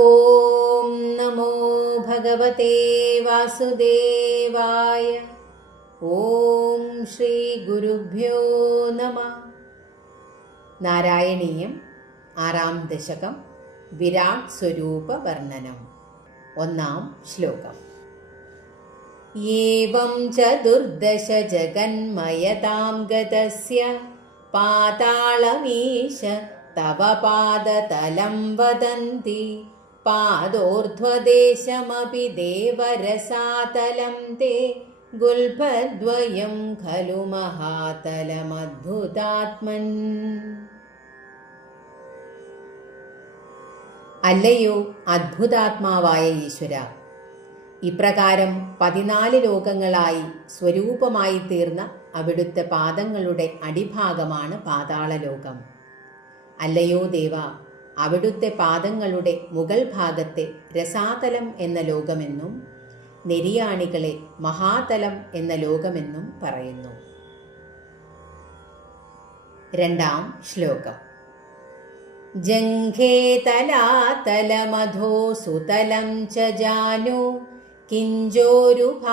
ഓം നമോ ഭഗവതേ വാസുദേവായ. ഓം ശ്രീ ഗുരുഭ്യോ നമഃ. നാരായണീയം 6-ാം ദശകം. വിരാട് സ്വരൂപ വർണ്ണനം. 1-ാം ശ്ലോകം. ഏവം ചതുർദശ ജഗന്മയതാം ഗതസ്യ പാതാളമീശ തവ പാദതലം വദന്തി പാദോർധ്വദേശമപി ദേവരസാതലം തേ ഗുൽഭദ്വയം ഖലു മഹാതലമദ്ഭുതാത്മൻ. അല്ലയോ അദ്ഭുതാത്മാവായ ഈശ്വര, ഇപ്രകാരം 14 ലോകങ്ങളായി സ്വരൂപമായി തീർന്ന അവിടുത്തെ പാദങ്ങളുടെ അടിഭാഗമാണ് പാതാളലോകം. അല്ലയോ ദേവ, അവിടുത്തെ പാദങ്ങളുടെ മുകൾ ഭാഗത്തെ രസാതലം എന്ന ലോകമെന്നും നെരിയാണികളെ മഹാതലം എന്ന ലോകമെന്നും പറയുന്നു. 2-ാം ശ്ലോകം. ജംഘേ തലാതലമധോ സുതലം ച ജാനു കിഞ്ചോരുഭാഗയുഗളം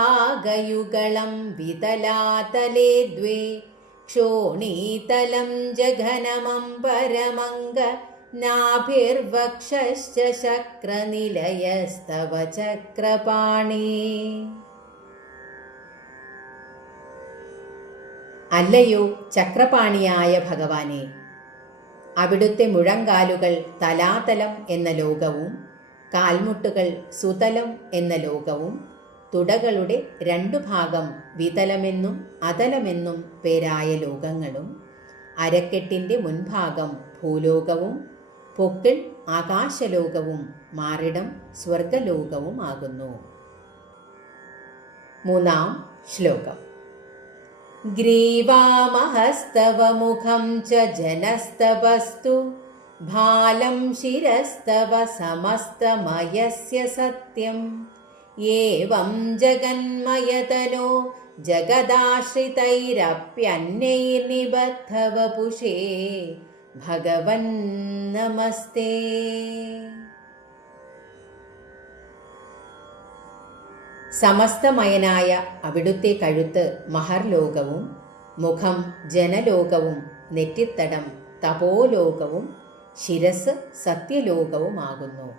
വിതലാതലേ ദ്വേ ക്ഷോണീതലം ജഘനമംബരമംഗ നാഭിർവക്ഷശ്ച ശക്രനിലയസ്തവ ചക്രപാണി. അല്ലയോ ചക്രപാണിയായ ഭഗവാനെ, അവിടുത്തെ മുഴങ്കാലുകൾ തലാതലം എന്ന ലോകവും കാൽമുട്ടുകൾ സുതലം എന്ന ലോകവും തുടകളുടെ 2 ഭാഗം വിതലമെന്നും അതലമെന്നും പേരായ ലോകങ്ങളും അരക്കെട്ടിൻ്റെ മുൻഭാഗം ഭൂലോകവും പൊക്കിൾ ആകാശലോകവും മാറിടം സ്വർഗലോകവും ആകുന്നു. 3-ാം ശ്ലോകം. ഗ്രീവാമഹസ്തവ മുഖം ച ജനസ്തവസ്തു ഭാലം ശിരസ്തവ സമസ്തമയസ്യ സത്യം ഏവം ജഗന്മയതനോ ജഗദാശ്രിതൈരപ്യന്യൈർനിബദ്ധവപുഷേ ഭഗവൻ നമസ്തേ. സമസ്തമയനായ അവിടുത്തെ കഴുത്ത് മഹർലോകവും മുഖം ജനലോകവും നെറ്റിത്തടം തപോലോകവും ശിരസ് സത്യലോകവുമാകുന്നു.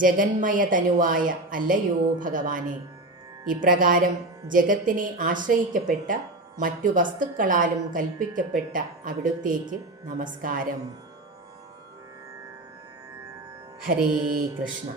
ജഗന്മയതനുവായ അല്ലയോ ഭഗവാനെ, ഇപ്രകാരം ജഗത്തിനെ ആശ്രയിക്കപ്പെട്ട മറ്റു വസ്തുക്കളാലും കൽപ്പിക്കപ്പെട്ട അവിടുത്തേക്ക് നമസ്കാരം. ഹരേ കൃഷ്ണ.